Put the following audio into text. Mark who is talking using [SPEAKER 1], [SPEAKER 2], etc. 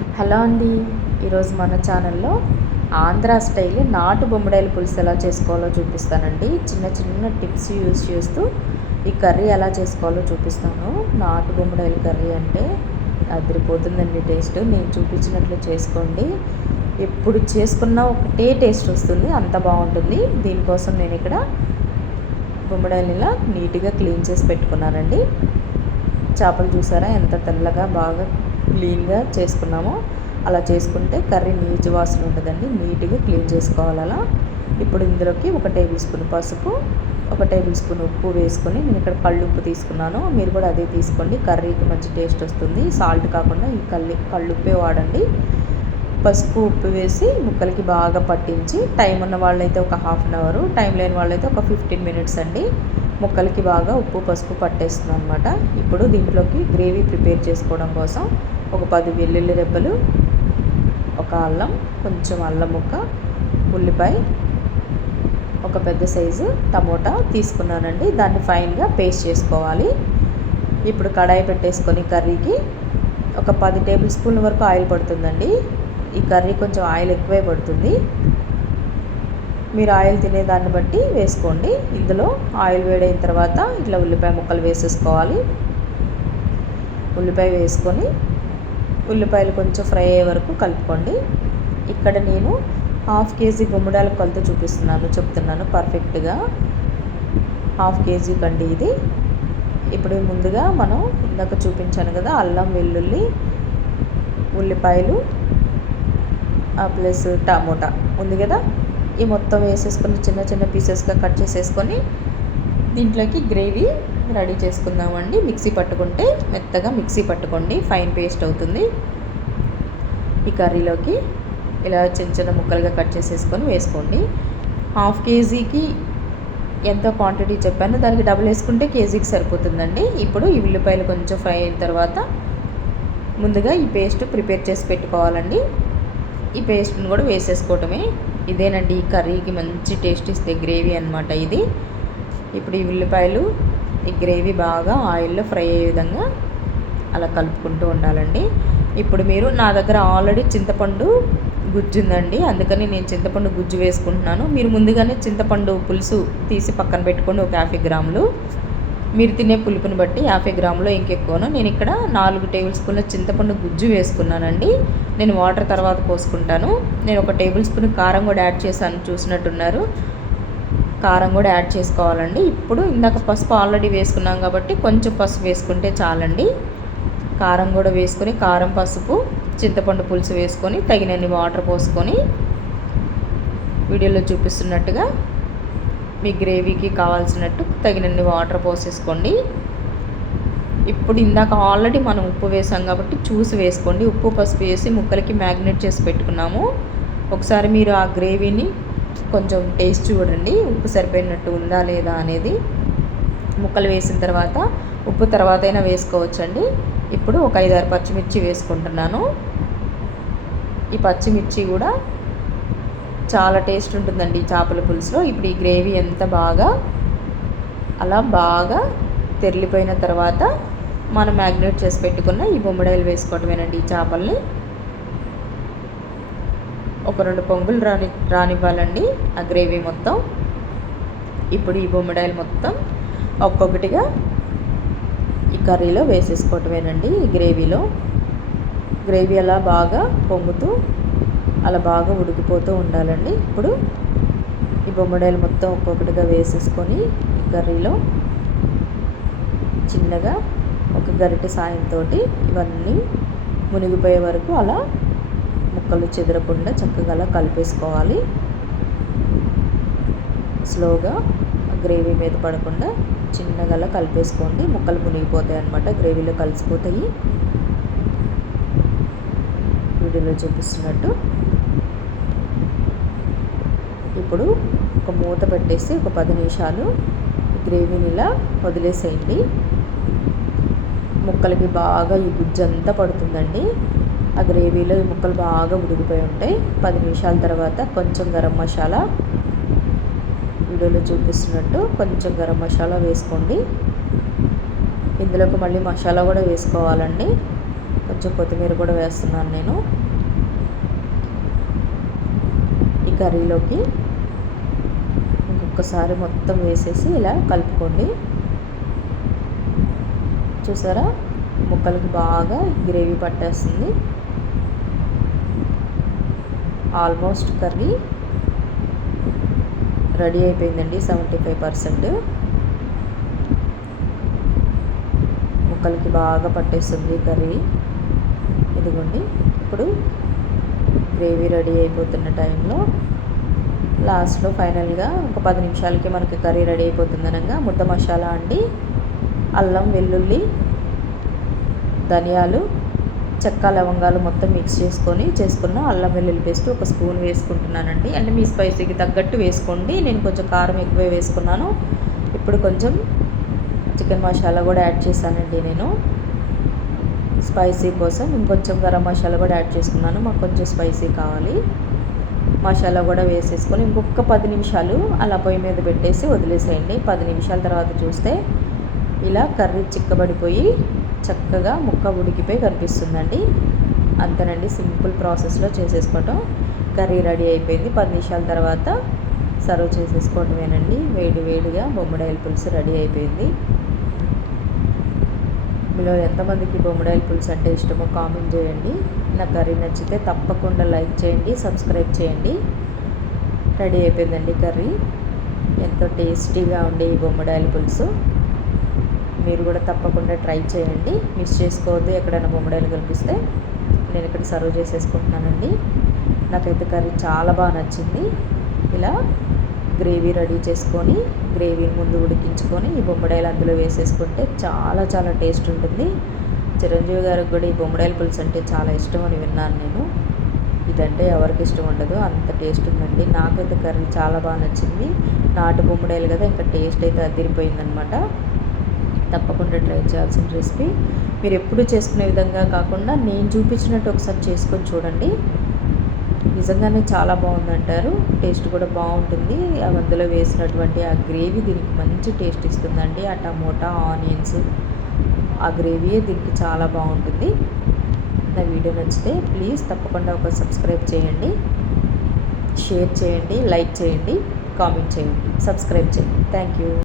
[SPEAKER 1] Hello అండి. ఈరోజు మన ఛానల్లో ఆంధ్ర స్టైల్ నాటు బొమ్మడాయిల పులుసు ఎలా చేసుకోవాలో చూపిస్తానండి. చిన్న చిన్న టిప్స్ యూజ్ చేస్తూ ఈ కర్రీ ఎలా చేసుకోవాలో చూపిస్తాను. నాటు బొమ్మడాయిల కర్రీ అంటే అదిరిపోతుందండి టేస్ట్. నేను చూపించినట్లు చేసుకోండి. ఎప్పుడు చేసుకున్నా ఒకటే టేస్ట్ వస్తుంది అంత బాగుంటుంది. దీనికోసం నేను ఇక్కడ బొమ్మడాయిలు ఇలా నీట్గా క్లీన్ చేసి పెట్టుకున్నానండి. చేపలు చూసారా? ఎంత తెల్లగా బాగా క్లీన్గా చేసుకున్నామో. అలా చేసుకుంటే కర్రీ నీచు వాసన ఉంటుందండి నీట్గా క్లీన్ చేసుకోవాలి అలా. ఇప్పుడు ఇందులోకి ఒక టేబుల్ స్పూన్ పసుపు ఒక టేబుల్ స్పూన్ ఉప్పు వేసుకొని నేను ఇక్కడ కళ్ళు ఉప్పు తీసుకున్నాను. మీరు కూడా అదే తీసుకోండి. కర్రీకి మంచి టేస్ట్ వస్తుంది. సాల్ట్ కాకుండా ఈ కళ్ళు కళ్ళుప్పే వాడండి. పసుపు ఉప్పు వేసి ముక్కలకి బాగా పట్టించి టైం ఉన్న వాళ్ళైతే ఒక హాఫ్ అన్ అవర్. టైం లేని వాళ్ళైతే ఒక ఫిఫ్టీన్ మినిట్స్ అండి. ముక్కలకి బాగా ఉప్పు పసుపు పట్టేస్తుంది అనమాట ఇప్పుడు దీంట్లోకి గ్రేవీ ప్రిపేర్ చేసుకోవడం కోసం ఒక పది వెల్లుల్లి రెబ్బలు ఒక అల్లం కొంచెం అల్లం ముక్క ఉల్లిపాయ ఒక పెద్ద సైజు టమోటా తీసుకున్నానండి. దాన్ని ఫైన్గా పేస్ట్ చేసుకోవాలి. ఇప్పుడు కడాయి పెట్టేసుకొని కర్రీకి ఒక పది టేబుల్ స్పూన్ల వరకు ఆయిల్ పడుతుందండి. ఈ కర్రీ కొంచెం ఆయిల్ ఎక్కువే పడుతుంది. మీరు ఆయిల్ తినేదాన్ని బట్టి వేసుకోండి. ఇందులో ఆయిల్ వేడైన తర్వాత ఇట్లా ఉల్లిపాయ ముక్కలు వేసేసుకోవాలి. ఉల్లిపాయ వేసుకొని ఉల్లిపాయలు కొంచెం ఫ్రై అయ్యే వరకు కలుపుకోండి. ఇక్కడ నేను హాఫ్ కేజీ గుమ్మడాల కొలత చూపిస్తున్నాను చెప్తున్నాను పర్ఫెక్ట్గా. హాఫ్ కేజీ కండి ఇది. ఇప్పుడు ముందుగా మనం ఇందాక చూపించాను కదా అల్లం వెల్లుల్లి ఉల్లిపాయలు ప్లస్ టమోటా ఉంది కదా? ఈ మొత్తం వేసేసుకొని చిన్న చిన్న పీసెస్గా కట్ చేసేసుకొని దీంట్లోకి గ్రేవీ రెడీ చేసుకుందామండి. మిక్సీ పట్టుకుంటే మెత్తగా మిక్సీ పట్టుకోండి. ఫైన్ పేస్ట్ అవుతుంది. ఈ కర్రీలోకి ఇలా చిన్న చిన్న ముక్కలుగా కట్ చేసేసుకొని వేసుకోండి. హాఫ్ కేజీకి ఎంత క్వాంటిటీ చెప్పాను? దానికి డబుల్ వేసుకుంటే కేజీకి సరిపోతుందండి. ఇప్పుడు ఈ ఉల్లిపాయలు కొంచెం ఫ్రై అయిన తర్వాత ముందుగా ఈ పేస్ట్ ప్రిపేర్ చేసి పెట్టుకోవాలండి. ఈ పేస్ట్ని కూడా వేసేసుకోవటమే. ఇదేనండి ఈ కర్రీకి మంచి టేస్ట్ ఇస్తే గ్రేవీ అనమాట ఇది. ఇప్పుడు ఈ ఉల్లిపాయలు ఈ గ్రేవీ బాగా ఆయిల్లో ఫ్రై అయ్యే విధంగా అలా కలుపుకుంటూ ఉండాలండి. ఇప్పుడు మీరు నా దగ్గర ఆల్రెడీ చింతపండు గుజ్జు ఉందండి. అందుకని నేను చింతపండు గుజ్జు వేసుకుంటున్నాను. మీరు ముందుగానే చింతపండు పులుసు తీసి పక్కన పెట్టుకోండి ఒక యాభై గ్రాములు. మీరు తినే పులుపుని బట్టి యాభై గ్రాములు ఇంకెక్కువను. నేను ఇక్కడ నాలుగు టేబుల్ స్పూన్ల చింతపండు గుజ్జు వేసుకున్నానండి. నేను వాటర్ తర్వాత పోసుకుంటాను. నేను ఒక టేబుల్ స్పూన్ కారం కూడా యాడ్ చేశాను చూసినట్టున్నారు. కారం కూడా యాడ్ చేసుకోవాలండి. ఇప్పుడు ఇందాక పసుపు ఆల్రెడీ వేసుకున్నాం కాబట్టి కొంచెం పసుపు వేసుకుంటే చాలండి. కారం కూడా వేసుకొని కారం పసుపు చింతపండు పులుసు వేసుకొని తగినన్ని వాటర్ పోసుకొని వీడియోలో చూపిస్తున్నట్టుగా మీ గ్రేవీకి కావాల్సినట్టు తగినన్ని వాటర్ పోసేసుకోండి. ఇప్పుడు ఇందాక ఆల్రెడీ మనం ఉప్పు వేసాం కాబట్టి చూసి వేసుకోండి. ఉప్పు పసుపు వేసి ముక్కలకి మ్యాగ్నేట్ చేసి పెట్టుకున్నాము. ఒకసారి మీరు ఆ గ్రేవీని కొంచెం టేస్ట్ చూడండి. ఉప్పు సరిపోయినట్టు ఉందా లేదా అనేది. ముక్కలు వేసిన తర్వాత ఉప్పు తర్వాత అయినా వేసుకోవచ్చండి. ఇప్పుడు ఒక ఐదారు పచ్చిమిర్చి వేసుకుంటున్నాను. ఈ పచ్చిమిర్చి కూడా చాలా టేస్ట్ ఉంటుందండి ఈ చేపల పులుసులో. ఇప్పుడు ఈ గ్రేవీ ఎంత బాగా అలా బాగా తెరిలిపోయిన తర్వాత మనం మ్యాగ్నేట్ చేసి పెట్టుకున్న ఈ బొమ్మడాయిలు వేసుకోవటమేనండి ఈ చేపల్ని. ఒక రెండు పొంగులు రాని రానివ్వాలండి ఆ గ్రేవీ మొత్తం. ఇప్పుడు ఈ బొమ్మడాయిలు మొత్తం ఒక్కొక్కటిగా ఈ కర్రీలో వేసేసుకోవటమేనండి ఈ గ్రేవీలో. గ్రేవీ అలా బాగా పొంగుతూ అలా బాగా ఉడికిపోతూ ఉండాలండి. ఇప్పుడు ఈ బొమ్మడాయిలు మొత్తం ఒక్కొక్కటిగా వేసేసుకొని ఈ కర్రీలో చిన్నగా ఒక గరిటె సాయంతో ఇవన్నీ మునిగిపోయే వరకు అలా ముక్కలు చెదరకుండా చక్కగా అలా కలిపేసుకోవాలి. స్లోగా గ్రేవీ మీద పడకుండా చిన్నగా అలా కలిపేసుకోండి. ముక్కలు మునిగిపోతాయి అనమాట గ్రేవీలో కలిసిపోతాయి. వీడియోలో చూపిస్తున్నట్టు ఇప్పుడు ఒక మూత పెట్టేసి ఒక పది నిమిషాలు గ్రేవీని ఇలా వదిలేసేయండి. ముక్కలకి బాగా ఈ గుజ్జంతా పడుతుందండి. ఆ గ్రేవీలో ఈ ముక్కలు బాగా ఉడికిపోయి ఉంటాయి. పది నిమిషాల తర్వాత కొంచెం గరం మసాలా వీడియోలో చూపిస్తున్నట్టు కొంచెం గరం మసాలా వేసుకోండి. ఇందులోకి మళ్ళీ మసాలా కూడా వేసుకోవాలండి. కొంచెం కొత్తిమీర కూడా వేస్తున్నాను నేను. ఈ కర్రీలోకి ఒకసారి మొత్తం వేసేసి ఇలా కలుపుకోండి. చూసారా? ముక్కలకి బాగా గ్రేవీ పట్టేస్తుంది. ఆల్మోస్ట్ కర్రీ రెడీ అయిపోయిందండి సెవెంటీ ఫైవ్ పర్సెంట్. ముక్కలకి బాగా పట్టేస్తుంది కర్రీ. ఇదిగోండి ఇప్పుడు గ్రేవీ రెడీ అయిపోతున్న టైంలో లాస్ట్లో ఫైనల్గా ఒక పది నిమిషాలకి మనకి కర్రీ రెడీ అయిపోతుంది అనగా ముద్ద మసాలా అండి అల్లం వెల్లుల్లి ధనియాలు చెక్క లవంగాలు మొత్తం మిక్స్ చేసుకొని చేసుకున్న అల్లం వెల్లుల్లి పేస్ట్ ఒక స్పూన్ వేసుకుంటున్నానండి. అంటే మీ స్పైసీకి తగ్గట్టు వేసుకోండి. నేను కొంచెం కారం ఎక్కువ వేసుకున్నాను. ఇప్పుడు కొంచెం చికెన్ మసాలా కూడా యాడ్ చేశానండి నేను. స్పైసీ కోసం ఇంకొంచెం గరం మసాలా కూడా యాడ్ చేసుకున్నాను. మాకు కొంచెం స్పైసీ కావాలి. మసాలా కూడా వేసేసుకొని ఇంకొక పది నిమిషాలు అలా పొయ్యి మీద పెట్టేసి వదిలేసేయండి. పది నిమిషాల తర్వాత చూస్తే ఇలా కర్రీ చిక్కబడిపోయి చక్కగా ముక్క ఉడికిపోయి కనిపిస్తుందండి. అంతేనండి సింపుల్ ప్రాసెస్లో చేసేసుకోవటం. కర్రీ రెడీ అయిపోయింది. పది నిమిషాల తర్వాత సర్వ్ చేసేసుకోవటమేనండి. వేడి వేడిగా బొమ్మడాయిల పులుసు రెడీ అయిపోయింది. మీలో ఎంతమందికి బొమ్మడాయిల పులుసు అంటే ఇష్టమో కామెంట్ చేయండి. నా కర్రీ నచ్చితే తప్పకుండా లైక్ చేయండి సబ్స్క్రైబ్ చేయండి. రెడీ అయిపోయిందండి కర్రీ. ఎంతో టేస్టీగా ఉండే ఈ బొమ్మడాయిల పులుసు. మీరు కూడా తప్పకుండా ట్రై చేయండి. మిస్ చేసుకోవద్దు ఎక్కడైనా బొమ్మడాయిలు కనిపిస్తే. నేను ఇక్కడ సర్వ్ చేసేసుకుంటున్నానండి. నాకైతే కర్రీ చాలా బాగా నచ్చింది. ఇలా గ్రేవీ రెడీ చేసుకొని గ్రేవీని ముందు ఉడికించుకొని ఈ బొమ్మడాయిలు అందులో వేసేసుకుంటే చాలా చాలా టేస్ట్ ఉంటుంది. చిరంజీవి గారికి కూడా ఈ బొమ్మడాయిల పులుసు అంటే చాలా ఇష్టం అని విన్నాను నేను. ఇదంటే ఎవరికి ఇష్టం ఉండదు అంత టేస్ట్ ఉందండి. నాకైతే కర్రీ చాలా బాగా నచ్చింది. నాటు బొమ్మడాయిలు కదా ఇంకా టేస్ట్ అయితే అదిరిపోయిందనమాట. తప్పకుండా ట్రై చేయాల్సిన రెసిపీ. మీరు ఎప్పుడు చేసుకునే విధంగా కాకుండా నేను చూపించినట్టు ఒకసారి చేసుకొని చూడండి. నిజంగానే చాలా బాగుందంటారు. టేస్ట్ కూడా బాగుంటుంది. అందులో వేసినటువంటి ఆ గ్రేవీ దీనికి మంచి టేస్ట్ ఇస్తుందండి. ఆ టమోటా ఆనియన్స్ ఆ గ్రేవీయే దీనికి చాలా బాగుంటుంది. నా వీడియో నచ్చితే ప్లీజ్ తప్పకుండా ఒక సబ్స్క్రైబ్ చేయండి. షేర్ చేయండి లైక్ చేయండి కామెంట్ చేయండి. సబ్స్క్రైబ్ చేయండి. Thank you.